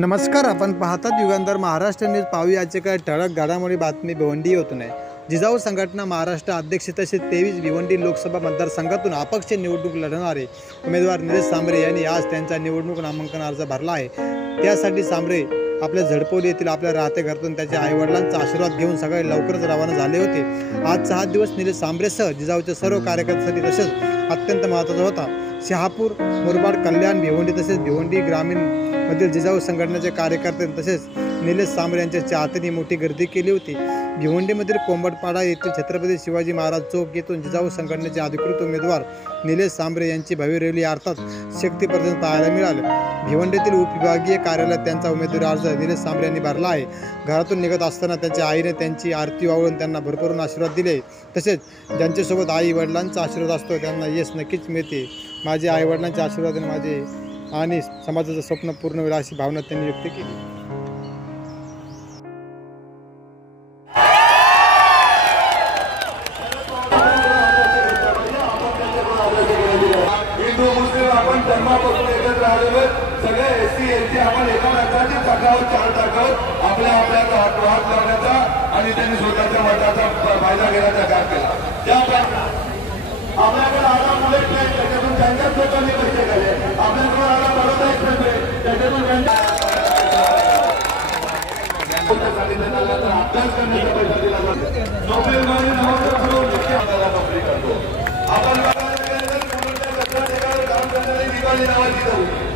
नमस्कार, आपण पाहतात युगंधर महाराष्ट्र न्यूज. पाहूयाचे काय ठळक घडामोडी बातमी. भिवंडी येथून आहे. जिजाऊ संघटना महाराष्ट्र अध्यक्ष तसेच 23 भिवंडी लोकसभा मतदारसंघातून अपक्ष निवडणूक लढवणारे उमेदवार निलेश सांबरे यांनी आज त्यांचा निवडणूक नामांकन अर्ज भरला आहे. त्यासाठी सांबरे आपल्या झडपोली येथील आपल्या राहत्या घरातून त्याच्या आईवडिलांचा आशीर्वाद घेऊन सकाळी लवकरच रवाना झाले होते. आजचा हा दिवस निलेश सांबरेसह जिजाऊच्या सर्व कार्यकर्त्यांसाठी तसेच अत्यंत महत्त्वाचा होता. शहापूर, मुरबाड, कल्याण, भिवंडी तसेच भिवंडी ग्रामीण मधील जिजाऊ संघटनेचे कार्यकर्ते तसेच निलेश सांबरे यांच्या चाहत्यांनी मोठी गर्दी केली होती. भिवंडीमधील कोंबडपाडा येथील छत्रपती शिवाजी महाराज चौक येथून जिजाऊ संघटनेचे अधिकृत उमेदवार निलेश सांबरे यांची भव्य रॅली अर्थात शक्ती प्रदर्शन पाहायला मिळाले. भिवंडीतील उपविभागीय कार्यालयात त्यांचा उमेदवारी अर्ज निलेश सांबरे यांनी भरला आहे. घरातून निघत असताना त्यांच्या आईने त्यांची आरती वावळून त्यांना भरभरून आशीर्वाद दिले. तसेच ज्यांच्यासोबत आई वडिलांचा आशीर्वाद असतो त्यांना यश नक्कीच मिळते. माझे आई वडिलांचे आशीर्वाद माझे आणि समाजाचं स्वप्न पूर्ण होईल अशी भावना त्यांनी व्यक्त केली. हिंदू मुस्लिम आपण धर्मापासून एकत्र आलेलो सगळे एससी एसटी आपण एका रथाची चाकावर चार टाकावर आपल्या हात लावण्याचा आणि त्यांनी स्वतःच्या मताचा फायदा घेण्याचा काम केला. आपल्याकडे आला बुलेट नाही त्याच्यातून त्यांच्याच लोकांनी पैसे घाले. आपल्याकडे आला बरोबर एक्सप्रेस त्याच्यातून अभ्यास करण्याचा पैसा दिला जातो. नोकरी नोकरी करतो आपण काम करणारी नावाची जाऊ